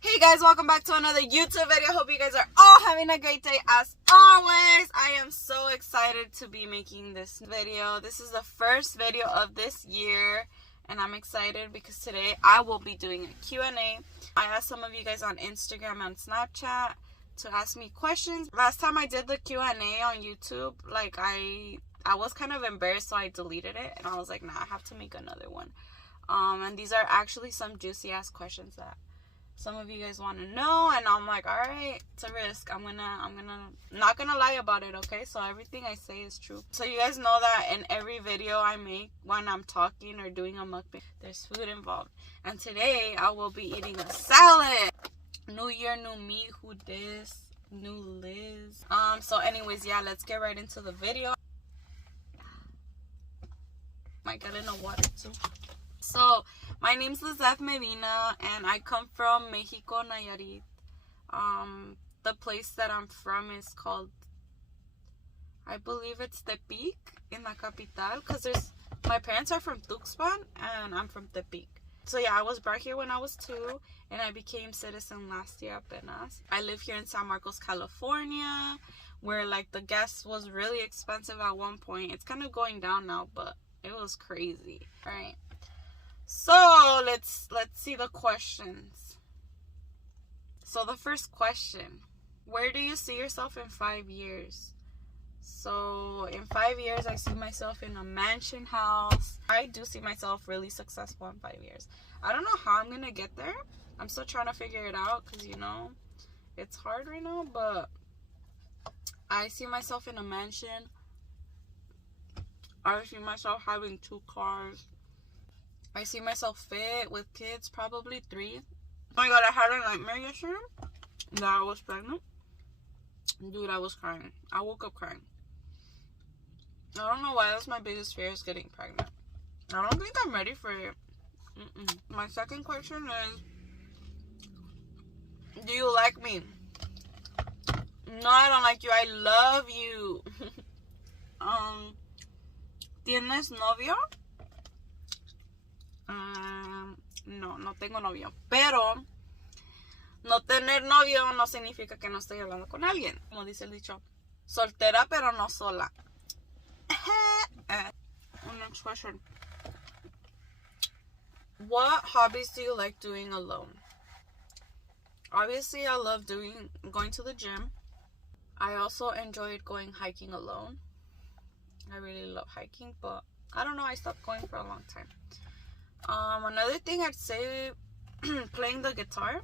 Hey guys, welcome back to another YouTube video. Hope you guys are all having a great day as always. I am so excited to be making this video. This is the first video of this year and I'm excited because today I will be doing a Q&A. I asked some of you guys on Instagram and Snapchat to ask me questions. Last time I did the Q&A on YouTube, like I was kind of embarrassed, so I deleted it and I was like, nah, I have to make another one. And these are actually some juicy ass questions that some of you guys want to know, and I'm like, all right, it's a risk. I'm not gonna lie about it, okay? So everything I say is true. So you guys know that in every video I make, when I'm talking or doing a mukbang, there's food involved. And today I will be eating a salad. New year, new me. Who dis? New Liz. So anyways, yeah, let's get right into the video. Might get in the water too. So, my name's Lizeth Medina, and I come from Mexico, Nayarit. The place that I'm from is called, I believe it's Tepic, in la capital, because my parents are from Tuxpan, and I'm from Tepic. So yeah, I was brought here when I was 2, and I became citizen last year apenas. I live here in San Marcos, California, where like the gas was really expensive at one point. It's kind of going down now, but it was crazy, right? So let's see the questions. So the first question, where do you see yourself in 5 years? So in 5 years, I see myself in a mansion house. I do see myself really successful in 5 years. I don't know how I'm gonna get there. I'm still trying to figure it out because, you know, it's hard right now, but I see myself in a mansion. I see myself having 2 cars. I see myself fit with kids, probably 3. Oh my god, I had a nightmare yesterday that I was pregnant. Dude, I was crying. I woke up crying. I don't know why. That's my biggest fear, is getting pregnant. I don't think I'm ready for it. My second question is, do you like me? No, I don't like you. I love you. ¿Tienes novio? No tengo novio. Pero no tener novio no significa que no estoy hablando con alguien. Como dice el dicho, soltera pero no sola. Next question. What hobbies do you like doing alone? Obviously, I love going to the gym. I also enjoyed going hiking alone. I really love hiking, but I don't know, I stopped going for a long time. Another thing I'd say, playing the guitar.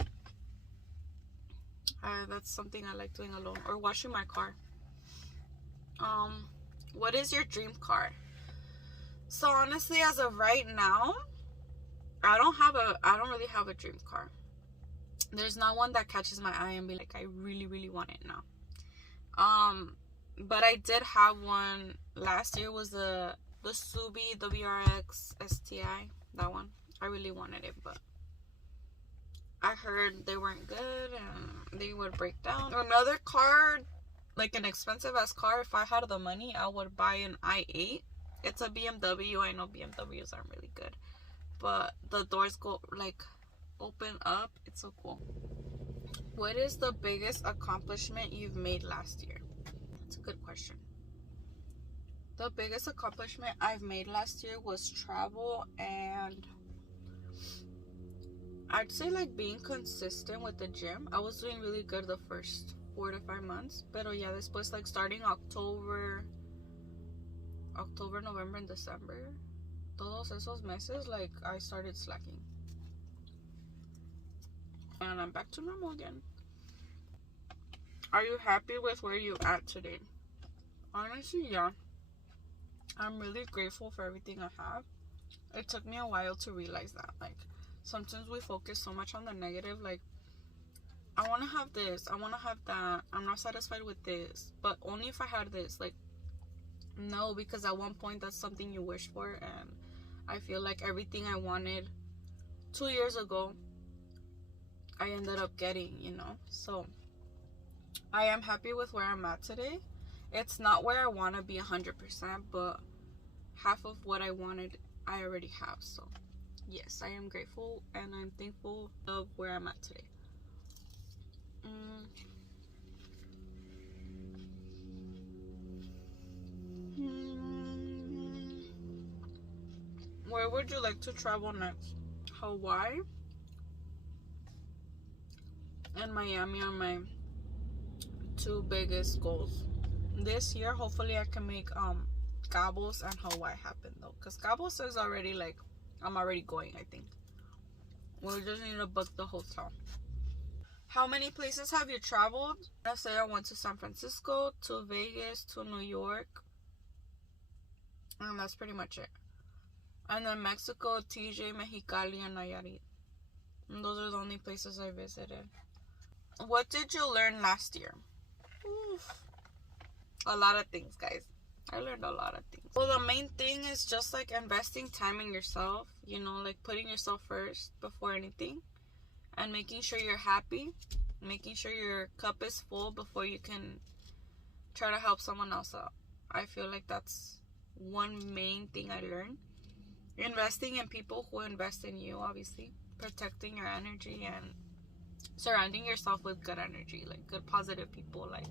That's something I like doing alone. Or washing my car. What is your dream car? So honestly, as of right now, I don't really have a dream car. There's not one that catches my eye and be like, I really, really want it now. But I did have one last year. Was the Subi WRX STI. That one. I really wanted it, but I heard they weren't good and they would break down. Another car, like an expensive ass car, if I had the money, I would buy an i8. It's a BMW. I know BMWs aren't really good, but the doors go like open up. It's so cool. What is the biggest accomplishment you've made last year? That's a good question. The biggest accomplishment I've made last year was travel, and I'd say like being consistent with the gym. I was doing really good the first 4 to 5 months, pero yeah, después, like starting October, November, and December, todos esos meses, like I started slacking, and I'm back to normal again. Are you happy with where you're at today? Honestly, yeah. I'm really grateful for everything I have. It took me a while to realize that. Like, sometimes we focus so much on the negative. Like, I want to have this. I want to have that. I'm not satisfied with this. But only if I had this. Like, no, because at one point that's something you wish for. And I feel like everything I wanted 2 years ago, I ended up getting, you know. So, I am happy with where I'm at today. It's not where I want to be 100%, but half of what I wanted, I already have. So, yes, I am grateful and I'm thankful of where I'm at today. Mm. Where would you like to travel next? Hawaii and Miami are my two biggest goals. This year, hopefully I can make Cabos and Hawaii happen though. Because Cabos is already like, I'm already going, I think. We just need to book the hotel. How many places have you traveled? I say I went to San Francisco, to Vegas, to New York. And that's pretty much it. And then Mexico, TJ, Mexicali, and Nayarit. And those are the only places I visited. What did you learn last year? Oof. A lot of things, guys. I learned a lot of things. Well, the main thing is just like investing time in yourself. You know, like putting yourself first before anything. And making sure you're happy. Making sure your cup is full before you can try to help someone else out. I feel like that's one main thing I learned. Investing in people who invest in you, obviously. Protecting your energy and surrounding yourself with good energy. Like good positive people. Like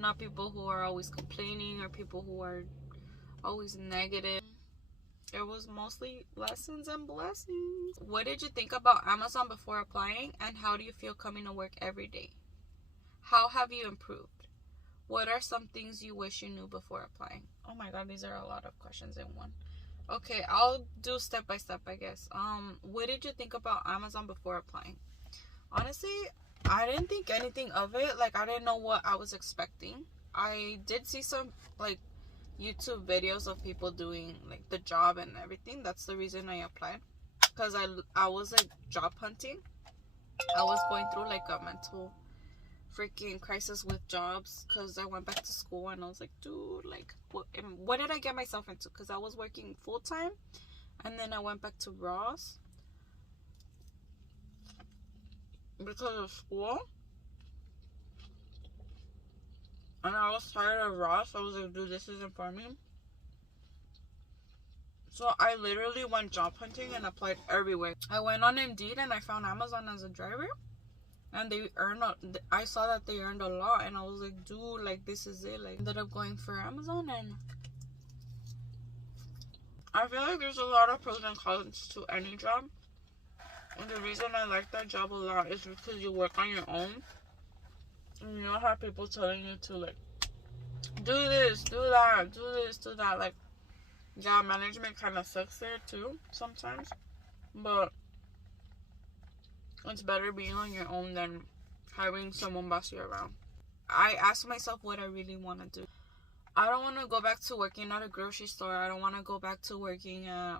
not people who are always complaining or people who are always negative. It was mostly lessons and blessings. What did you think about Amazon before applying? And how do you feel coming to work every day? How have you improved? What are some things you wish you knew before applying? Oh my god, these are a lot of questions in one. Okay, I'll do step by step, I guess. What did you think about Amazon before applying? Honestly, I didn't think anything of it. Like, I didn't know what I was expecting. I did see some, like, YouTube videos of people doing, like, the job and everything. That's the reason I applied. Because I was, like, job hunting. I was going through, like, a mental freaking crisis with jobs. Because I went back to school and I was like, dude, like, what did I get myself into? Because I was working full-time. And then I went back to Ross. Because of school. And I was tired of Ross. I was like, dude, this isn't for me. So I literally went job hunting and applied everywhere. I went on Indeed and I found Amazon as a driver. And I saw that they earned a lot. And I was like, dude, like, this is it. Like, ended up going for Amazon. And I feel like there's a lot of pros and cons to any job. And the reason I like that job a lot is because you work on your own. And you don't have people telling you to, like, do this, do that, do this, do that. Like, yeah, management kind of sucks there too sometimes. But it's better being on your own than having someone boss you around. I asked myself what I really want to do. I don't want to go back to working at a grocery store. I don't want to go back to working at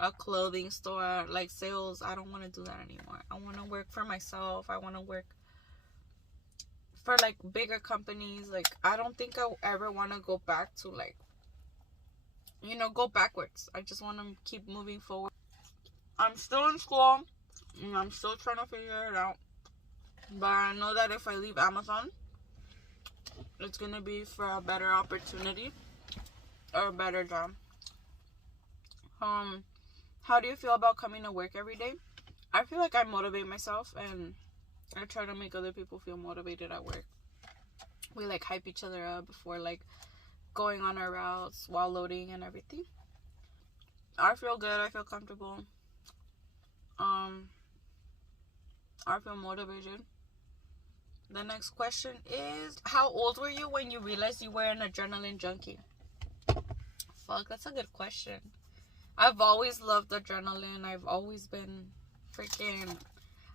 a clothing store, like sales. I don't want to do that anymore. I want to work for myself. I want to work for, like, bigger companies. Like, I don't think I ever want to go back to, like, you know, go backwards. I just want to keep moving forward. I'm still in school and I'm still trying to figure it out. But I know that if I leave Amazon, it's going to be for a better opportunity or a better job. How do you feel about coming to work every day? I feel like I motivate myself and I try to make other people feel motivated at work. We, like, hype each other up before, like, going on our routes while loading and everything. I feel good. I feel comfortable. I feel motivated. The next question is, how old were you when you realized you were an adrenaline junkie? Fuck, that's a good question. I've always loved adrenaline. I've always been freaking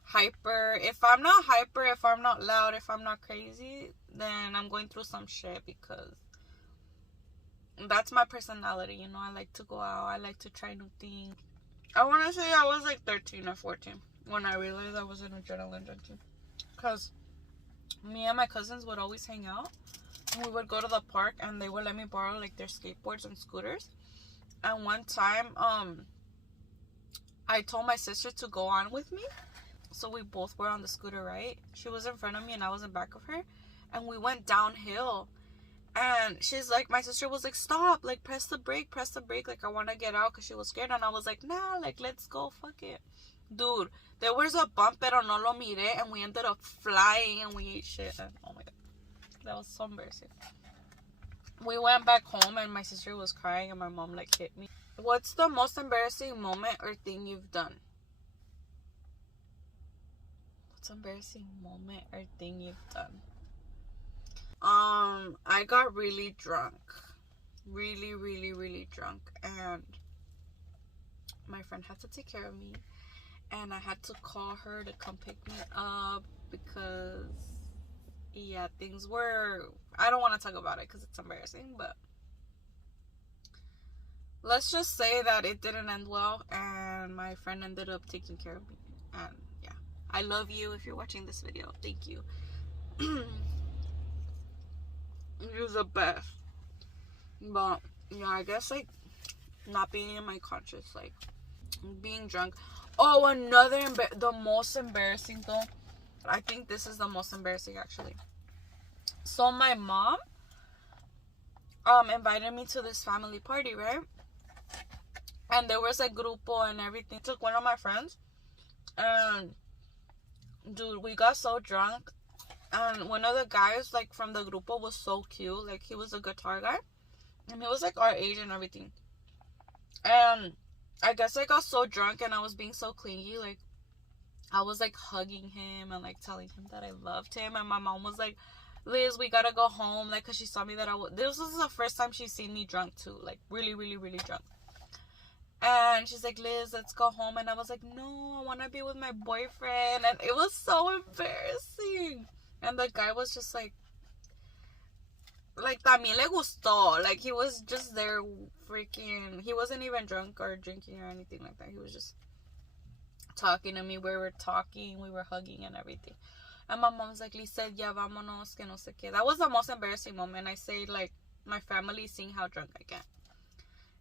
hyper. If I'm not hyper, if I'm not loud, if I'm not crazy, then I'm going through some shit, because that's my personality, you know. I like to go out. I like to try new things. I want to say I was like 13 or 14 when I realized I was an adrenaline junkie. Because me and my cousins would always hang out. And we would go to the park and they would let me borrow, like, their skateboards and scooters. And one time, I told my sister to go on with me. So we both were on the scooter, right? She was in front of me and I was in back of her. And we went downhill. And she's like, my sister was like, stop, like, press the brake, like, I want to get out, because she was scared. And I was like, nah, like, let's go, fuck it. Dude, there was a bump, pero no lo miré, and we ended up flying, and we ate shit. And, oh my god, that was so embarrassing. We went back home, and my sister was crying, and my mom, like, hit me. What's the most embarrassing moment or thing you've done? What's embarrassing moment or thing you've done? I got really drunk. Really, really, really drunk. And my friend had to take care of me. And I had to call her to come pick me up because, yeah, things were... I don't want to talk about it because it's embarrassing, but let's just say that it didn't end well, and my friend ended up taking care of me. And, yeah, I love you if you're watching this video. Thank you. You're the best. But, yeah, I guess, like, not being in my conscious, like, being drunk. Oh, the most embarrassing though. I think this is the most embarrassing actually. So my mom invited me to this family party, right? And there was a grupo and everything. Took one of my friends, and dude, we got so drunk. And one of the guys, like, from the grupo was so cute. Like, he was a guitar guy, and he was like our age and everything. And I guess I got so drunk and I was being so clingy. Like, I was like hugging him and like telling him that I loved him. And my mom was like, Liz, we gotta go home. Like, cause she saw me that this was the first time she's seen me drunk too. Like, really, really, really drunk. And she's like, Liz, let's go home. And I was like, no, I want to be with my boyfriend. And it was so embarrassing. And the guy was just like también le gustó. Like, he was just there freaking... He wasn't even drunk or drinking or anything like that. He was just talking to me. We were talking. We were hugging and everything. And my mom's like, Lisa, ya vámonos, que no sé qué. That was the most embarrassing moment. I say, like, my family seeing how drunk I get.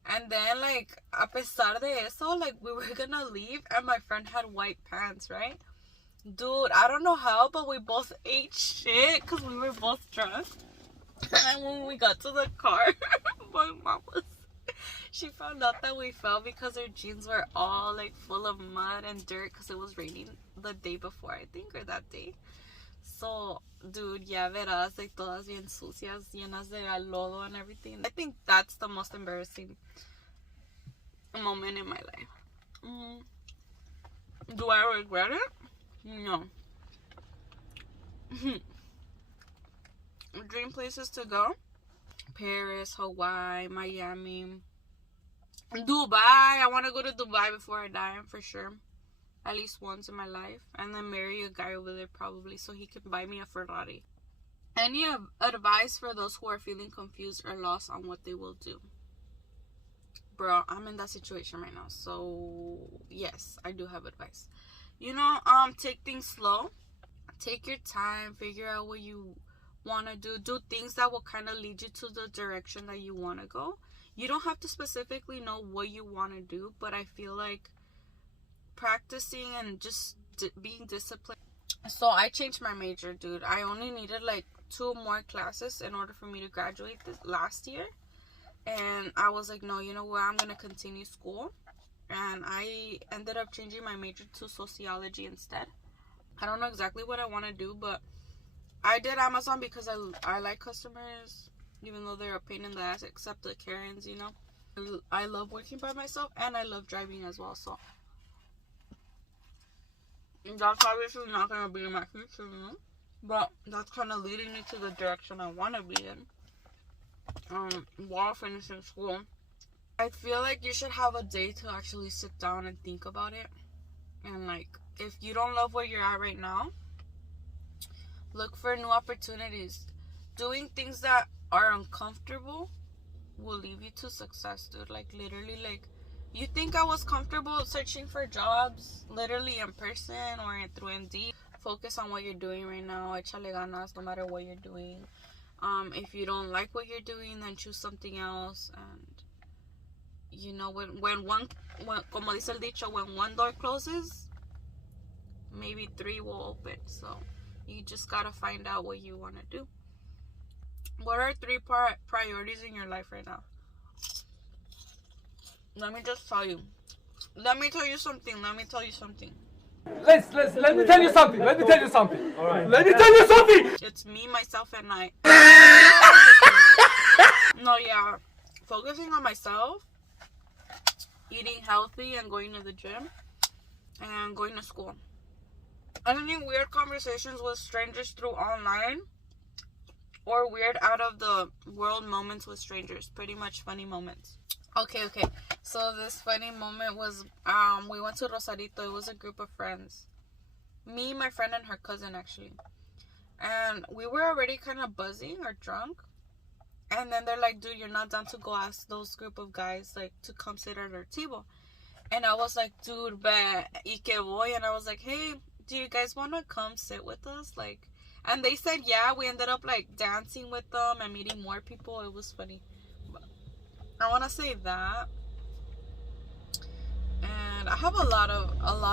And then, like, a pesar de eso, like, we were gonna leave, and my friend had white pants, right? Dude, I don't know how, but we both ate shit because we were both drunk. And when we got to the car, my mom she found out that we fell because our jeans were all, like, full of mud and dirt because it was raining the day before, I think, or that day. So, dude, ya verás, like, todas bien sucias, llenas de lodo and everything. I think that's the most embarrassing moment in my life. Do I regret it? No. Dream places to go: Paris, Hawaii, Miami, Dubai. I want to go to Dubai before I die, for sure. At least once in my life. And then marry a guy over there probably so he can buy me a Ferrari. Any advice for those who are feeling confused or lost on what they will do? Bro, I'm in that situation right now. So, yes, I do have advice. You know, take things slow. Take your time. Figure out what you want to do. Do things that will kind of lead you to the direction that you want to go. You don't have to specifically know what you want to do, but I feel like practicing and just being disciplined. So I changed my major, dude. I only needed like 2 more classes in order for me to graduate this last year. And I was like, no, you know what? I'm going to continue school. And I ended up changing my major to sociology instead. I don't know exactly what I want to do, but I did Amazon because I like customers, even though they're a pain in the ass, except the Karens, you know. I love working by myself, and I love driving as well, so that's obviously not going to be in my future, you know. But that's kind of leading me to the direction I want to be in while finishing school. I feel like you should have a day to actually sit down and think about it. And, like, if you don't love where you're at right now, look for new opportunities. Doing things that are uncomfortable will lead you to success, dude. Like, literally, like, you think I was comfortable searching for jobs, literally in person or through Indeed. Focus on what you're doing right now. Échale ganas no matter what you're doing. If you don't like what you're doing, then choose something else. And, you know, when como dice el dicho, when one door closes, maybe 3 will open. So you just gotta find out what you want to do. What are 3 priorities in your life right now? Let me just tell you. Let me tell you something. Let me tell you something. Let me tell you something. Let me tell you something. All right. Let me tell you something. It's me, myself, and I. No, yeah. Focusing on myself, eating healthy, and going to the gym, and going to school. Any weird conversations with strangers through online, or weird out of the world moments with strangers. Pretty much funny moments. Okay. So this funny moment was, we went to Rosarito. It was a group of friends. Me, my friend, and her cousin, actually. And we were already kind of buzzing or drunk. And then they're like, dude, you're not down to go ask those group of guys, like, to come sit at our table. And I was like, dude, but y que voy? And I was like, hey, do you guys want to come sit with us? Like, and they said, yeah. We ended up, like, dancing with them and meeting more people. It was funny. I want to say that. And I have a lot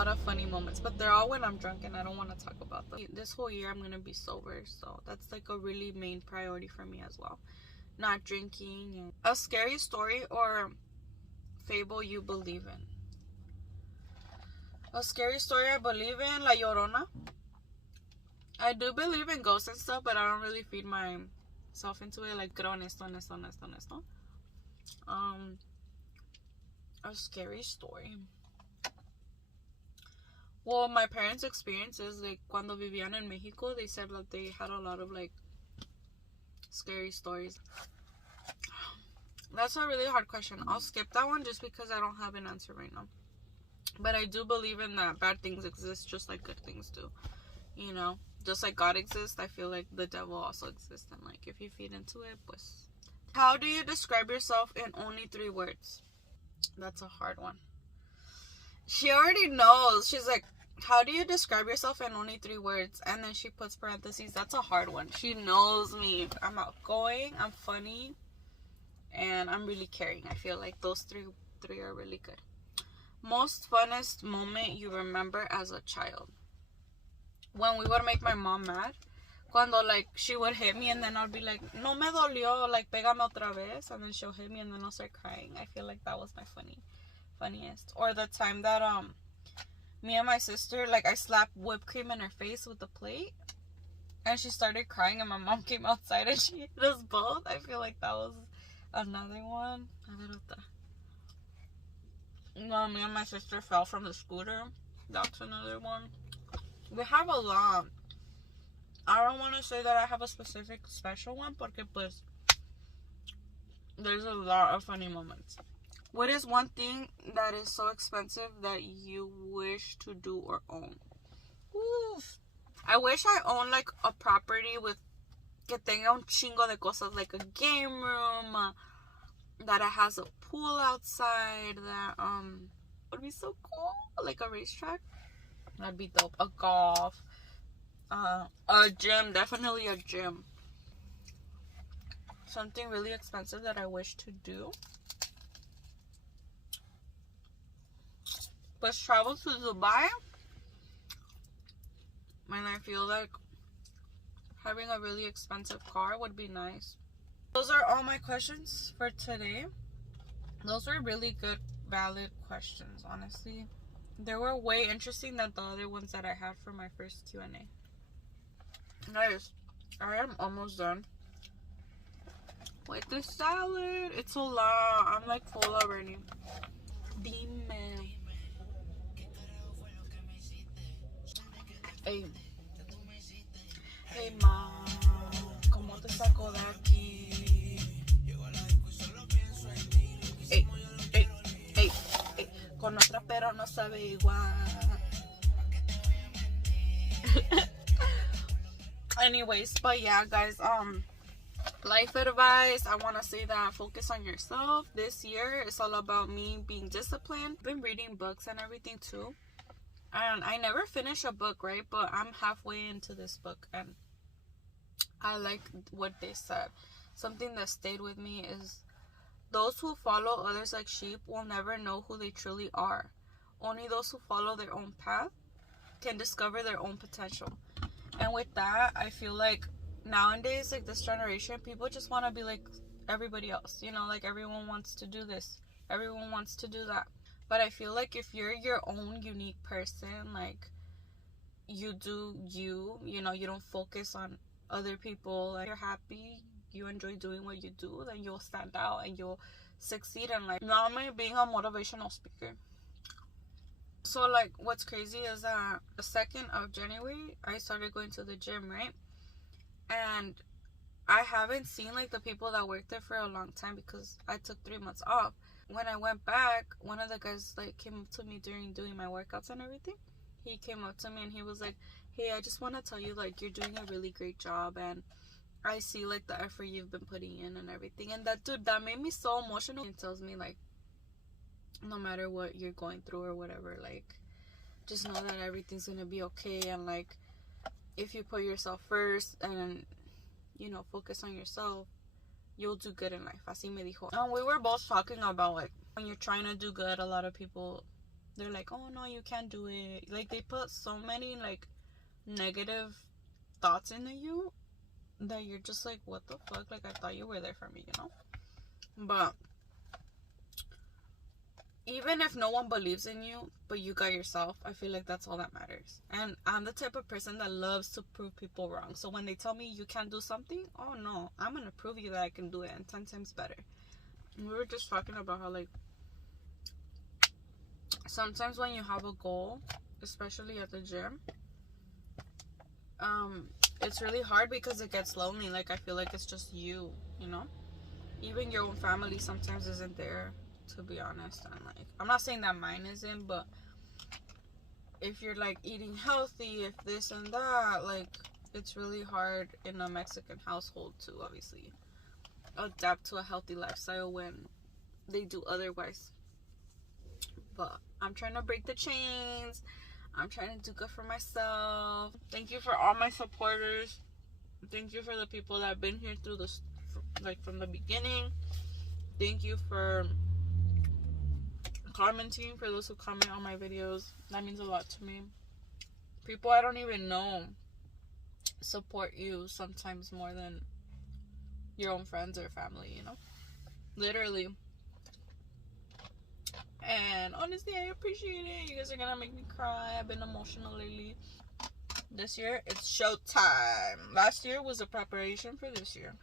of funny moments, but they're all when I'm drunk and I don't want to talk about them. This whole year I'm going to be sober, so that's like a really main priority for me as well. Not drinking. And a scary story or fable you believe in. A scary story I believe in, La Llorona. I do believe in ghosts and stuff, but I don't really feed myself into it. Like, creo en esto. A scary story. Well, my parents' experiences, like, cuando vivían en Mexico, they said that they had a lot of, like, scary stories. That's a really hard question. I'll skip that one just because I don't have an answer right now. But I do believe in that bad things exist just like good things do. You know? Just like God exists, I feel like the devil also exists. And, like, if you feed into it, pues. How do you describe yourself in only 3 words? That's a hard one. She already knows. She's like, how do you describe yourself in only 3 words? And then she puts parentheses. That's a hard one. She knows me. I'm outgoing, I'm funny, and I'm really caring. I feel like those three are really good. Most funnest moment you remember as a child? When we would make my mom mad. Cuando, like, she would hit me and then I'd be like, no me dolió, like, pégame otra vez. And then she'll hit me and then I'll start crying. I feel like that was my funniest. Or the time that, me and my sister, like, I slapped whipped cream in her face with the plate. And she started crying and my mom came outside and she hit us both. I feel like that was another one. No, me and my sister fell from the scooter. That's another one. We have a lot. I don't want to say that I have a specific special one, porque pues there's a lot of funny moments. What is one thing that is so expensive that you wish to do or own? Oof. I wish I owned like a property with que tenga un chingo de cosas, like a game room, that it has a pool outside, that would be so cool, like a racetrack. That'd be dope. A golf. A gym, definitely a gym. Something really expensive that I wish to do. But travel to Dubai. And I feel like having a really expensive car would be nice. Those are all my questions for today. Those were really good, valid questions, honestly. They were way interesting than the other ones that I had for my first Q&A. Guys, I am almost done with the salad. It's a lot. I'm like full already. Dime. Hey ma, ¿cómo te saco de aquí? Ey, con otra pero no sabe igual. Anyways, but yeah, guys, life advice, I want to say that focus on yourself. This year it's all about me being disciplined. I've been reading books and everything too, and I never finish a book, right? But I'm halfway into this book and I like what they said. Something that stayed with me is, those who follow others like sheep will never know who they truly are. Only those who follow their own path can discover their own potential. And with that, I feel like nowadays, like this generation, people just want to be like everybody else. You know, like everyone wants to do this. Everyone wants to do that. But I feel like if you're your own unique person, like, you do you know, you don't focus on other people, and you're happy, you enjoy doing what you do, then you'll stand out and you'll succeed in life. Now I'm being a motivational speaker. So, like, what's crazy is that the 2nd of January, I started going to the gym, right? And I haven't seen, like, the people that worked there for a long time because I took 3 months off. When I went back, one of the guys, like, came up to me during doing my workouts and everything. He came up to me and he was like, hey, I just want to tell you, like, you're doing a really great job, and I see, like, the effort you've been putting in and everything. And that dude, that made me so emotional. It tells me, like, no matter what you're going through or whatever, like, just know that everything's gonna be okay. And, like, if you put yourself first and, you know, focus on yourself, you'll do good in life. Así me dijo. And we were both talking about, like, when you're trying to do good, a lot of people, they're like, oh no, you can't do it. Like, they put so many, like, negative thoughts into you that you're just like, what the fuck? Like, I thought you were there for me, you know? But even if no one believes in you, but you got yourself, I feel like that's all that matters. And I'm the type of person that loves to prove people wrong. So when they tell me you can't do something, oh no, I'm gonna prove you that I can do it, and 10 times better. And we were just talking about how, like, sometimes when you have a goal, especially at the gym, it's really hard because it gets lonely. Like, I feel like it's just you, you know? Even your own family sometimes isn't there, to be honest. And, like, I'm not saying that mine isn't, but if you're, like, eating healthy, if this and that, like, it's really hard in a Mexican household to obviously adapt to a healthy lifestyle when they do otherwise. But I'm trying to break the chains. I'm trying to do good for myself. Thank you for all my supporters. Thank you for the people that have been here through this, like, from the beginning. Thank you for commenting, for those who comment on my videos. That means a lot to me. People I don't even know support you sometimes more than your own friends or family, you know? Literally. And honestly, I appreciate it. You guys are gonna make me cry. I've been emotional lately. This year, it's showtime. Last year was a preparation for this year.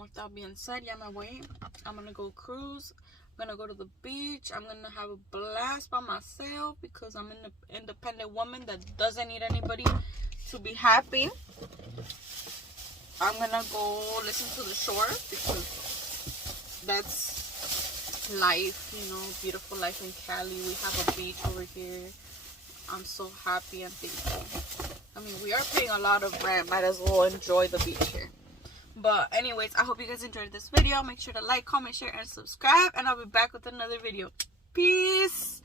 With that being said, ya me voy. I'm gonna go cruise. I'm gonna go to the beach. I'm gonna have a blast by myself because I'm an independent woman that doesn't need anybody to be happy. I'm gonna go listen to the shore because that's life, you know, beautiful life in Cali. We have a beach over here. I'm so happy and thankful. I mean, we are paying a lot of rent. Might as well enjoy the beach here. But anyways, I hope you guys enjoyed this video. Make sure to like, comment, share, and subscribe. And I'll be back with another video. Peace.